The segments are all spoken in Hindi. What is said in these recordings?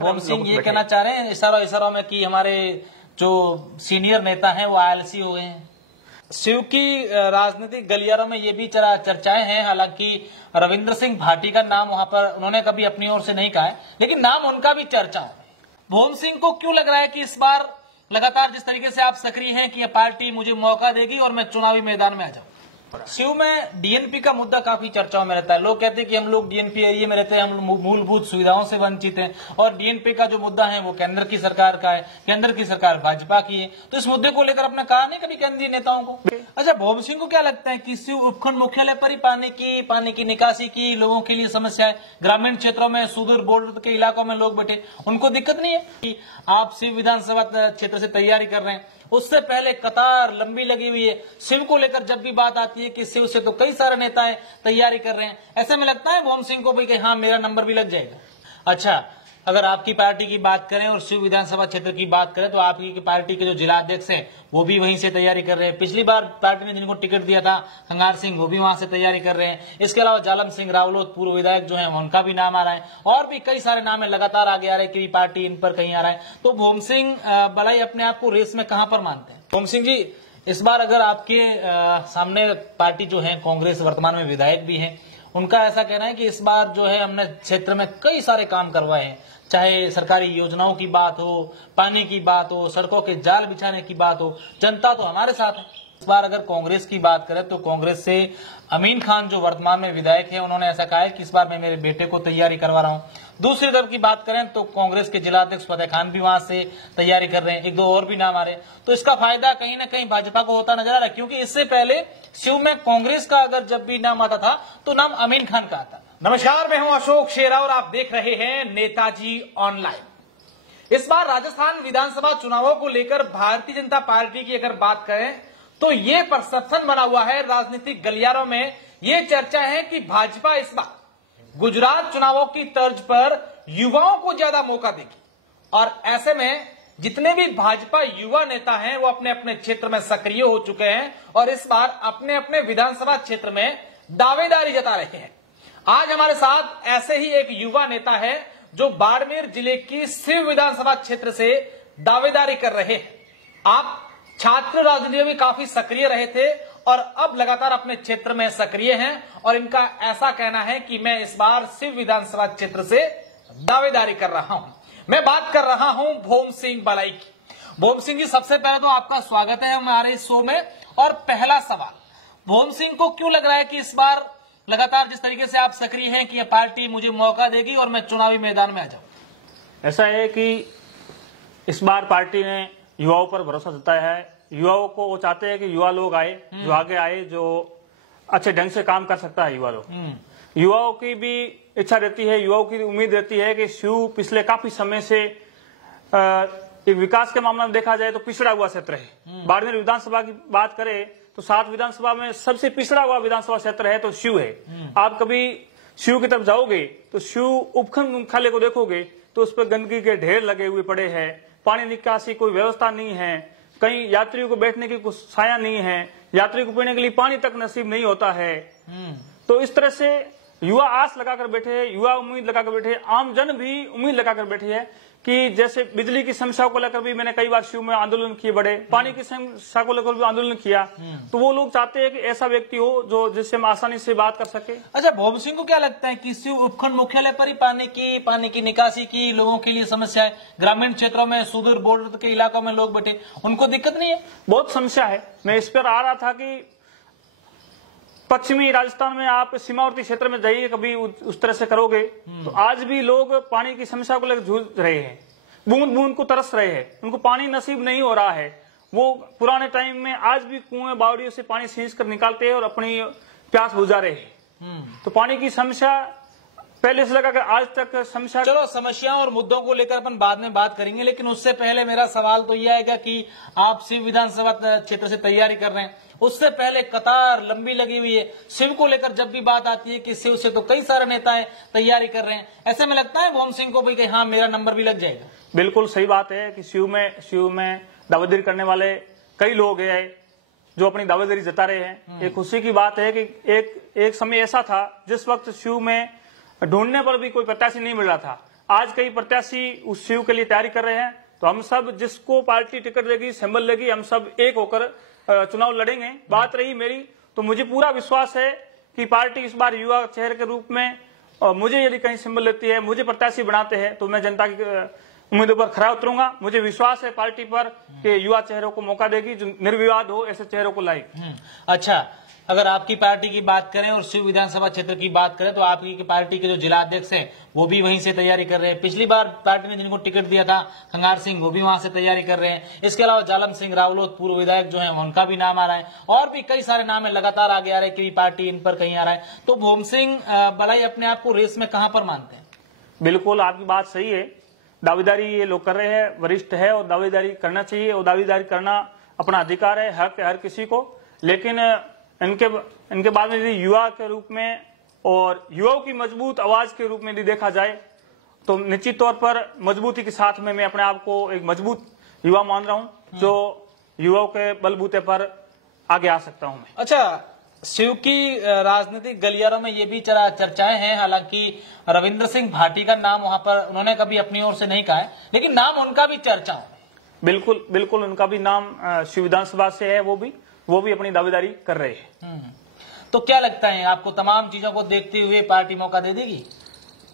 भोम सिंह ये कहना चाह रहे हैं इशारों में कि हमारे जो सीनियर नेता हैं वो आलसी हो गए हैं। शिव की राजनीतिक गलियारों में ये भी चर्चाएं हैं। हालांकि रविंद्र सिंह भाटी का नाम वहां पर उन्होंने कभी अपनी ओर से नहीं कहा है, लेकिन नाम उनका भी चर्चा है। भोम सिंह को क्यों लग रहा है कि इस बार लगातार जिस तरीके से आप सक्रिय हैं कि ये पार्टी मुझे मौका देगी और मैं चुनावी मैदान में आ जाऊं? शिव में डीएनपी का मुद्दा काफी चर्चाओं में रहता है। लोग कहते हैं कि हम लोग डीएनपी एरिया में रहते हैं, हम मूलभूत सुविधाओं से वंचित हैं और डीएनपी का जो मुद्दा है वो केंद्र की सरकार का है, केंद्र की सरकार भाजपा की है। तो इस मुद्दे को लेकर आपने कहा नहीं कभी केंद्रीय नेताओं को? अच्छा, भोम सिंह को क्या लगता है कि शिव उपखंड मुख्यालय पर ही पानी की निकासी की लोगों के लिए समस्या है? ग्रामीण क्षेत्रों में सुदूर बॉर्डर के इलाकों में लोग बैठे, उनको दिक्कत नहीं है कि आप शिव विधानसभा क्षेत्र से तैयारी कर रहे हैं? उससे पहले कतार लंबी लगी हुई है। शिव को लेकर जब भी बात आती है कि शिव से तो कई सारे नेता तैयारी कर रहे हैं, ऐसे में लगता है भोम सिंह को भी कि हाँ मेरा नंबर भी लग जाएगा। अच्छा, अगर आपकी पार्टी की बात करें और शिव विधानसभा क्षेत्र की बात करें तो आपकी पार्टी के जो जिला अध्यक्ष हैं वो भी वहीं से तैयारी कर रहे हैं। पिछली बार पार्टी ने जिनको टिकट दिया था खंगार सिंह, वो भी वहां से तैयारी कर रहे हैं। इसके अलावा जालम सिंह रावलोत पूर्व विधायक जो है उनका भी नाम आ रहा है और भी कई सारे नाम है, लगातार आगे आ रहे हैं कि पार्टी इन पर कहीं आ रहा है। तो भोम सिंह बलाई अपने आप को रेस में कहां पर मानते हैं? भोम सिंह जी, इस बार अगर आपके सामने पार्टी जो है कांग्रेस वर्तमान में विधायक भी है, उनका ऐसा कहना है कि इस बार जो है हमने क्षेत्र में कई सारे काम करवाए हैं, चाहे सरकारी योजनाओं की बात हो, पानी की बात हो, सड़कों के जाल बिछाने की बात हो, जनता तो हमारे साथ है। इस बार अगर कांग्रेस की बात करें तो कांग्रेस से अमीन खान जो वर्तमान में विधायक है उन्होंने ऐसा कहा है कि इस बार मैं मेरे बेटे को तैयारी करवा रहा हूं। दूसरी तरफ की बात करें तो कांग्रेस के जिला अध्यक्ष फतेह खान भी वहां से तैयारी कर रहे हैं, एक दो और भी नाम आ रहे हैं। तो इसका फायदा कहीं ना कहीं भाजपा को होता नजर आ रहा है, क्योंकि इससे पहले शिव में कांग्रेस का अगर जब भी नाम आता था तो नाम अमीन खान का आता। नमस्कार, मैं हूं अशोक शेरा और आप देख रहे हैं नेताजी ऑनलाइन। इस बार राजस्थान विधानसभा चुनावों को लेकर भारतीय जनता पार्टी की अगर बात करें तो ये परसेप्शन बना हुआ है राजनीतिक गलियारों में, ये चर्चा है कि भाजपा इस बार गुजरात चुनावों की तर्ज पर युवाओं को ज्यादा मौका देगी और ऐसे में जितने भी भाजपा युवा नेता हैं वो अपने अपने क्षेत्र में सक्रिय हो चुके हैं और इस बार अपने अपने विधानसभा क्षेत्र में दावेदारी जता रहे हैं। आज हमारे साथ ऐसे ही एक युवा नेता है जो बाड़मेर जिले की शिव विधानसभा क्षेत्र से दावेदारी कर रहे हैं। आप छात्र राजनीति में भी काफी सक्रिय रहे थे और अब लगातार अपने क्षेत्र में सक्रिय हैं और इनका ऐसा कहना है कि मैं इस बार शिव विधानसभा क्षेत्र से दावेदारी कर रहा हूं। मैं बात कर रहा हूं भोम सिंह बलाई की। भोम सिंह जी, सबसे पहले तो आपका स्वागत है हमारे इस शो में। और पहला सवाल, भोम सिंह को क्यों लग रहा है कि इस बार लगातार जिस तरीके से आप सक्रिय हैं कि यह पार्टी मुझे मौका देगी और मैं चुनावी मैदान में आ जाऊं? ऐसा है कि इस बार पार्टी ने युवाओं पर भरोसा जताया है। युवाओं को वो चाहते हैं कि युवा लोग आए, जो आगे आए, जो अच्छे ढंग से काम कर सकता है युवा लोग। युवाओं की भी इच्छा रहती है, युवाओं की उम्मीद रहती है कि शिव पिछले काफी समय से एक विकास के मामले में देखा जाए तो पिछड़ा हुआ क्षेत्र है। बाड़मेर विधानसभा की बात करें तो 7 विधानसभा में सबसे पिछड़ा हुआ विधानसभा क्षेत्र है तो शिव है। आप कभी शिव की तरफ जाओगे तो शिव उपखंड मुख्यालय को देखोगे तो उस पर गंदगी के ढेर लगे हुए पड़े हैं, पानी निकासी कोई व्यवस्था नहीं है, कहीं यात्रियों को बैठने की कुछ छाया नहीं है, यात्रियों को पीने के लिए पानी तक नसीब नहीं होता है। तो इस तरह से युवा आस लगाकर बैठे हैं, युवा उम्मीद लगाकर बैठे हैं, आम जन भी उम्मीद लगाकर बैठे हैं कि जैसे बिजली की समस्या को लेकर भी मैंने कई बार शिव में आंदोलन किए, बड़े पानी की समस्या को लेकर भी आंदोलन किया। तो वो लोग चाहते हैं कि ऐसा व्यक्ति हो जो जिससे हम आसानी से बात कर सके। अच्छा, भोम सिंह को क्या लगता है कि शिव उपखंड मुख्यालय पर ही पानी की निकासी की लोगों के लिए समस्या है? ग्रामीण क्षेत्रों में सुदूर बॉर्डर के इलाकों में लोग बैठे, उनको दिक्कत नहीं है? बहुत समस्या है। मैं इस पर आ रहा था कि पश्चिमी राजस्थान में आप सीमावर्ती क्षेत्र में जाइए, कभी उस तरह से करोगे तो आज भी लोग पानी की समस्या को लेकर जूझ रहे हैं, बूंद बूंद को तरस रहे हैं, उनको पानी नसीब नहीं हो रहा है। वो पुराने टाइम में आज भी कुएं बावड़ियों से पानी सींच कर निकालते हैं और अपनी प्यास बुझा रहे हैं। तो पानी की समस्या पहले से लगा आज तक समस्या। चलो, समस्याओं और मुद्दों को लेकर अपन बाद में बात करेंगे, लेकिन उससे पहले मेरा सवाल तो यह आएगा कि आप शिव विधानसभा क्षेत्र से तैयारी कर रहे हैं, उससे पहले कतार लंबी लगी हुई है। शिव को लेकर जब भी बात आती है कि शिव से तो कई सारे नेता तैयारी कर रहे हैं, ऐसे में लगता है भोम सिंह को भी कि हाँ मेरा नंबर भी लग जाएगा? बिल्कुल सही बात है कि शिव में दावेदारी करने वाले कई लोग हैं जो अपनी दावेदारी जता रहे हैं। एक खुशी की बात है कि एक समय ऐसा था जिस वक्त शिव में ढूंढने पर भी कोई प्रत्याशी नहीं मिल रहा था। आज कई प्रत्याशी उस शिव के लिए तैयारी कर रहे हैं। तो हम सब जिसको पार्टी टिकट देगी, सिंबल देगी, हम सब एक होकर चुनाव लड़ेंगे। बात रही मेरी, तो मुझे पूरा विश्वास है कि पार्टी इस बार युवा चेहरे के रूप में, और मुझे यदि कहीं सिंबल लेती है, मुझे प्रत्याशी बनाते हैं, तो मैं जनता की उम्मीदों पर खरा उतरूंगा। मुझे विश्वास है पार्टी पर कि युवा चेहरों को मौका देगी, जो निर्विवाद हो, ऐसे चेहरों को लाएगी। अच्छा, अगर आपकी पार्टी की बात करें और शिव विधानसभा क्षेत्र की बात करें तो आपकी पार्टी के जो जिला अध्यक्ष हैं वो भी वहीं से तैयारी कर रहे हैं। पिछली बार पार्टी ने जिनको टिकट दिया था, खंगार सिंह, वो भी वहां से तैयारी कर रहे हैं। इसके अलावा जालम सिंह रावलोत पूर्व विधायक जो है उनका भी नाम आ रहा है, और भी कई सारे नाम है, लगातार आगे आ रहे हैं कि पार्टी इन पर कहीं आ रहा है। तो भोम सिंह बलाई अपने आप को रेस में कहां पर मानते हैं? बिल्कुल आपकी बात सही है। दावेदारी ये लोग कर रहे हैं, वरिष्ठ है और दावेदारी करना चाहिए, और दावेदारी करना अपना अधिकार है, हक है हर किसी को। लेकिन इनके बाद में यदि युवा के रूप में और युवाओं की मजबूत आवाज के रूप में यदि देखा जाए तो निश्चित तौर पर मजबूती के साथ में मैं अपने आप को एक मजबूत युवा मान रहा हूं, जो युवाओं के बलबूते पर आगे आ सकता हूं मैं। अच्छा, शिव की राजनीतिक गलियारों में ये भी चर्चाएं हैं, हालांकि रविंद्र सिंह भाटी का नाम वहां पर उन्होंने कभी अपनी ओर से नहीं कहा है, लेकिन नाम उनका भी चर्चा है। बिल्कुल बिल्कुल, उनका भी नाम शिव विधानसभा से है, वो भी अपनी दावेदारी कर रहे हैं। तो क्या लगता है आपको, तमाम चीजों को देखते हुए पार्टी मौका दे देगी?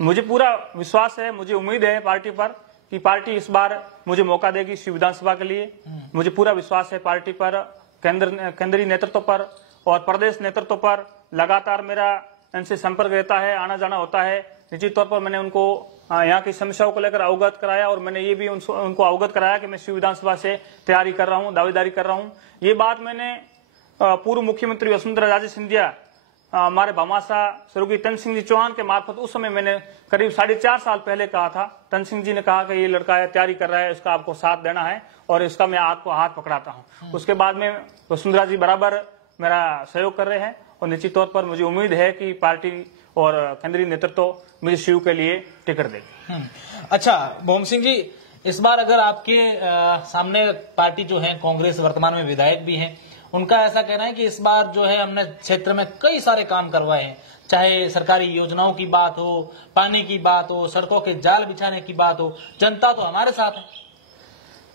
मुझे पूरा विश्वास है, मुझे उम्मीद है पार्टी पर कि पार्टी इस बार मुझे मौका देगी शिव विधानसभा के लिए। मुझे पूरा विश्वास है पार्टी पर, केंद्रीय नेतृत्व पर और प्रदेश नेतृत्व पर। लगातार मेरा इनसे संपर्क रहता है, आना जाना होता है। निश्चित तौर पर मैंने उनको यहाँ की समस्याओं को लेकर अवगत कराया, और मैंने ये भी उनको अवगत कराया कि मैं शिव विधानसभा से तैयारी कर रहा हूँ, दावेदारी कर रहा हूँ। ये बात मैंने पूर्व मुख्यमंत्री वसुंधरा राजे सिंधिया, हमारे भामाशाह स्वर्गीय तन सिंह जी चौहान के मार्फत उस समय मैंने करीब 4.5 साल पहले कहा था। तन सिंह जी ने कहा कि ये लड़का है, तैयारी कर रहा है, इसका आपको साथ देना है और इसका मैं आपको हाथ पकड़ाता हूँ। उसके बाद में वसुंधरा जी बराबर मेरा सहयोग कर रहे हैं, और निश्चित तौर पर मुझे उम्मीद है कि पार्टी और केंद्रीय नेतृत्व मुझे शिव के लिए टिकट देगी। अच्छा भोम सिंह जी, इस बार अगर आपके सामने पार्टी जो है कांग्रेस, वर्तमान में विधायक भी हैं, उनका ऐसा कहना है कि इस बार जो है हमने क्षेत्र में कई सारे काम करवाए हैं, चाहे सरकारी योजनाओं की बात हो, पानी की बात हो, सड़कों के जाल बिछाने की बात हो, जनता तो हमारे साथ है।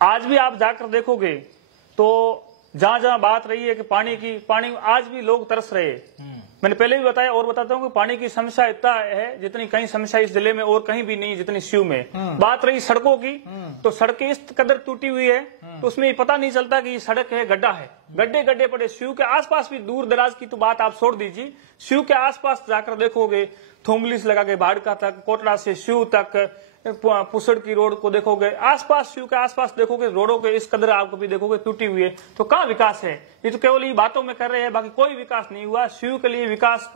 आज भी आप जाकर देखोगे तो जहां जहां बात रही है कि पानी आज भी लोग तरस रहे हैं। मैंने पहले भी बताया और बताता हूँ कि पानी की समस्या इतना है जितनी कहीं समस्या इस जिले में और कहीं भी नहीं जितनी शिव में। बात रही सड़कों की, तो सड़कें इस कदर टूटी हुई है तो उसमें ये पता नहीं चलता कि ये सड़क है, गड्ढा है, गड्ढे गड्ढे पड़े। शिव के आसपास भी, दूर दराज की तो बात आप छोड़ दीजिए, शिव के आसपास जाकर देखोगे, थोमली से लगा के भाड़का तक, कोटड़ा से शिव तक, पुसड़ की रोड को देखोगे, आसपास शिव के आसपास देखोगे, रोडों के इस कदर आपको भी देखोगे टूटी हुई है। तो कहाँ विकास है? ये तो केवल ये बातों में कर रहे हैं, बाकी कोई विकास नहीं हुआ। शिव के लिए विकास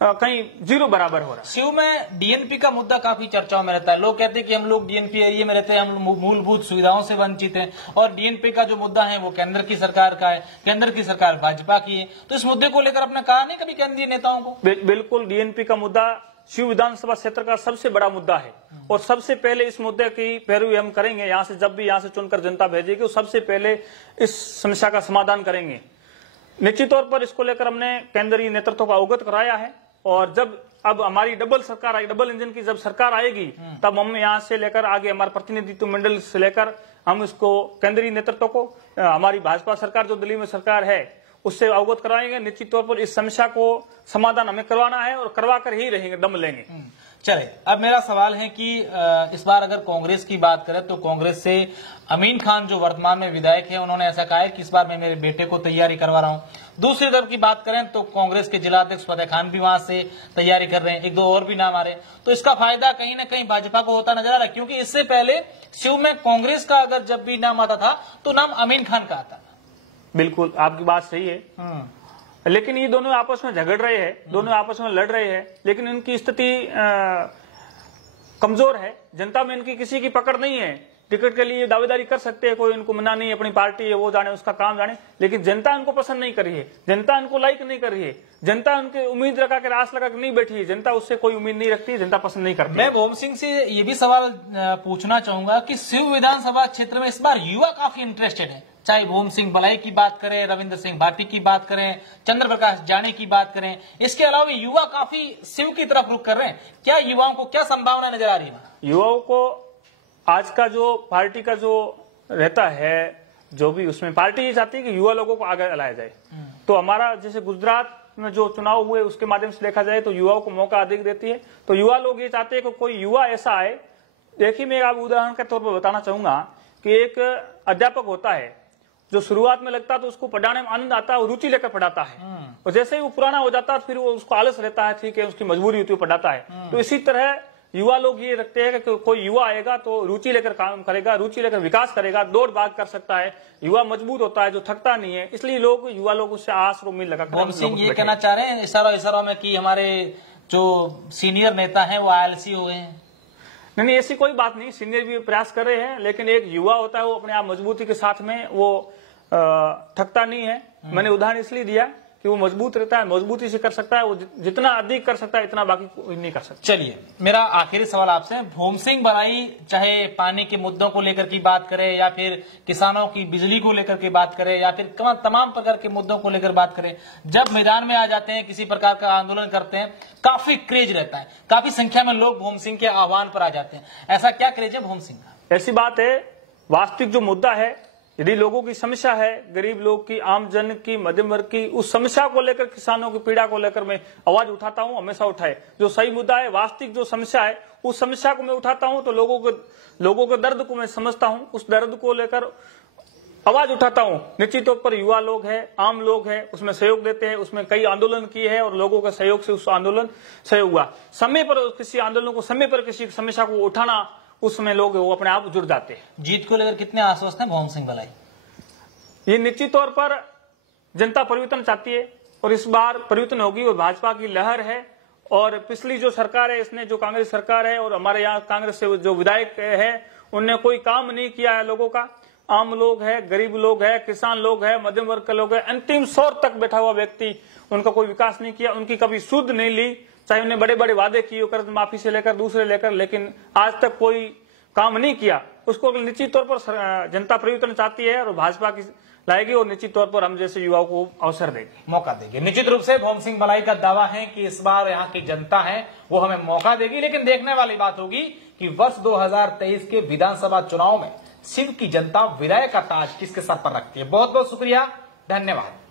कहीं जीरो बराबर हो रहा है। शिव में डीएनपी का मुद्दा काफी चर्चाओं में रहता है। लोग कहते हैं कि हम लोग डीएनपी एरिया में रहते हैं, हम मूलभूत सुविधाओं से वंचित हैं, और डीएनपी का जो मुद्दा है वो केंद्र की सरकार का है, केंद्र की सरकार भाजपा की है। तो इस मुद्दे को लेकर आपने कहा नहीं कभी केंद्रीय नेताओं को? बिल्कुल, डीएनपी का मुद्दा शिव विधानसभा क्षेत्र का सबसे बड़ा मुद्दा है, और सबसे पहले इस मुद्दे की पैरवी हम करेंगे। यहाँ से जब भी यहाँ से चुनकर जनता भेजेगी तो सबसे पहले इस समस्या का समाधान करेंगे। निश्चित तौर पर इसको लेकर हमने केंद्रीय नेतृत्व को अवगत कराया है, और जब अब हमारी डबल सरकार आई, डबल इंजन की जब सरकार आएगी, तब हम यहाँ से लेकर आगे हमारे प्रतिनिधित्व मंडल से लेकर हम इसको केंद्रीय नेतृत्व को, हमारी भाजपा सरकार जो दिल्ली में सरकार है, उससे अवगत कराएंगे। निश्चित तौर पर इस समस्या को समाधान हमें करवाना है, और करवा कर ही रहेंगे, दम लेंगे। चले, अब मेरा सवाल है कि इस बार अगर कांग्रेस की बात करें तो कांग्रेस से अमीन खान जो वर्तमान में विधायक है, उन्होंने ऐसा कहा है कि इस बार मैं मेरे बेटे को तैयारी करवा रहा हूं। दूसरी तरफ की बात करें तो कांग्रेस के जिला अध्यक्ष फतेह खान भी वहां से तैयारी कर रहे हैं, एक दो और भी नाम आ रहे हैं। तो इसका फायदा कहीं ना कहीं भाजपा को होता नजर आ रहा है, क्योंकि इससे पहले शिव में कांग्रेस का अगर जब भी नाम आता था तो नाम अमीन खान का आता। बिल्कुल आपकी बात सही है, लेकिन ये दोनों आपस में झगड़ रहे हैं, दोनों आपस में लड़ रहे हैं, लेकिन इनकी स्थिति कमजोर है। जनता में इनकी किसी की पकड़ नहीं है। टिकट के लिए दावेदारी कर सकते हैं, कोई इनको मना नहीं, अपनी पार्टी है वो जाने, उसका काम जाने, लेकिन जनता इनको पसंद नहीं कर रही है, जनता इनको लाइक नहीं कर रही है, जनता उनके उम्मीद लगा के आस लगा के नहीं बैठी है, जनता उससे कोई उम्मीद नहीं रखती है, जनता पसंद नहीं करती। मैं भोम सिंह से ये भी सवाल पूछना चाहूंगा कि शिव विधानसभा क्षेत्र में इस बार युवा काफी इंटरेस्टेड है, चाहे भोम सिंह बलाई की बात करें, रविंद्र सिंह भाटी की बात करें, चंद्र प्रकाश जानी की बात करें, इसके अलावा युवा काफी शिव की तरफ रुख कर रहे हैं। क्या युवाओं को क्या संभावना नजर आ रही है? युवाओं को आज का जो पार्टी का जो रहता है, जो भी उसमें पार्टी ये चाहती है कि युवा लोगों को आगे लाया जाए। तो हमारा जैसे गुजरात में जो चुनाव हुए उसके माध्यम से देखा जाए तो युवाओं को मौका अधिक देती है। तो युवा लोग ये चाहते हैं कि कोई युवा ऐसा आए। देखिए, मैं आप उदाहरण के तौर पर बताना चाहूंगा कि एक अध्यापक होता है जो शुरुआत में लगता है तो उसको पढ़ाने में आनंद आता है और रुचि लेकर पढ़ाता है, और जैसे ही वो पुराना हो जाता है फिर वो उसको आलस रहता है, ठीक है, उसकी मजबूरी होती है पढ़ाता है। तो इसी तरह युवा लोग ये रखते हैं कि कोई युवा आएगा तो रुचि लेकर काम करेगा, रुचि लेकर विकास करेगा, दौड़ भाग कर सकता है, युवा मजबूत होता है जो थकता नहीं है, इसलिए लोग युवा लोग उससे आस और उम्मीद लगाकर। भोम सिंह ये कहना चाह रहे हैं इशारों में कि हमारे जो सीनियर नेता हैं वो आईएलसी हुए हैं? नहीं, ऐसी कोई बात नहीं, सीनियर भी प्रयास कर रहे हैं, लेकिन एक युवा होता है वो अपने आप मजबूती के साथ में वो थकता नहीं है। मैंने उदाहरण इसलिए दिया कि वो मजबूत रहता है, मजबूती से कर सकता है, वो जितना अधिक कर सकता है इतना बाकी कोई नहीं कर सकता। चलिए, मेरा आखिरी सवाल आपसे, भोम सिंह बराई चाहे पानी के मुद्दों को लेकर की बात करे या फिर किसानों की बिजली को लेकर के बात करे या फिर तमाम प्रकार के मुद्दों को लेकर बात करे, जब मैदान में आ जाते हैं, किसी प्रकार का आंदोलन करते हैं, काफी क्रेज रहता है, काफी संख्या में लोग भोम सिंह के आह्वान पर आ जाते हैं। ऐसा क्या क्रेज है भोम सिंह का? ऐसी बात है, वास्तविक जो मुद्दा है, यदि लोगों की समस्या है, गरीब लोग की, आम जन की, मध्यम वर्ग की, उस समस्या को लेकर, किसानों की पीड़ा को लेकर मैं आवाज उठाता हूं, हमेशा उठाए। जो सही मुद्दा है, वास्तविक जो समस्या है, उस समस्या को मैं उठाता हूं, तो लोगों के दर्द को मैं समझता हूं, उस दर्द को लेकर आवाज उठाता हूं। निश्चित तौर पर युवा लोग है, आम लोग है, उसमें सहयोग देते हैं, उसमें कई आंदोलन किए हैं और लोगों के सहयोग से उस आंदोलन सहयोग हुआ। समय पर किसी आंदोलन को, समय पर किसी समस्या को उठाना, उसमें लोग वो अपने आप जुड़ जाते हैं। जीत को लेकर कितने आश्वस्त हैं भोम सिंह बराई? ये निश्चित तौर पर जनता परिवर्तन चाहती है और इस बार परिवर्तन होगी और भाजपा की लहर है। और पिछली जो सरकार है, इसने जो कांग्रेस सरकार है और हमारे यहाँ कांग्रेस से जो विधायक है, उनने कोई काम नहीं किया है लोगों का। आम लोग है, गरीब लोग है, किसान लोग है, मध्यम वर्ग के लोग है, अंतिम सौर तक बैठा हुआ व्यक्ति, उनका कोई विकास नहीं किया, उनकी कभी सुध नहीं ली, चाहे उन्हें बड़े बड़े वादे किए कर्ज माफी से लेकर दूसरे लेकर, लेकिन आज तक कोई काम नहीं किया। उसको निश्चित तौर पर जनता परिवर्तन चाहती है और भाजपा की लाएगी और निश्चित तौर पर हम जैसे युवाओं को अवसर देगी, मौका देगी। निश्चित रूप से भोम सिंह बराई का दावा है कि इस बार यहाँ की जनता है वो हमें मौका देगी, लेकिन देखने वाली बात होगी कि वर्ष 2023 के विधानसभा चुनाव में सिंध की जनता विधायक का ताज किसके सर पर रखती है। बहुत बहुत शुक्रिया, धन्यवाद।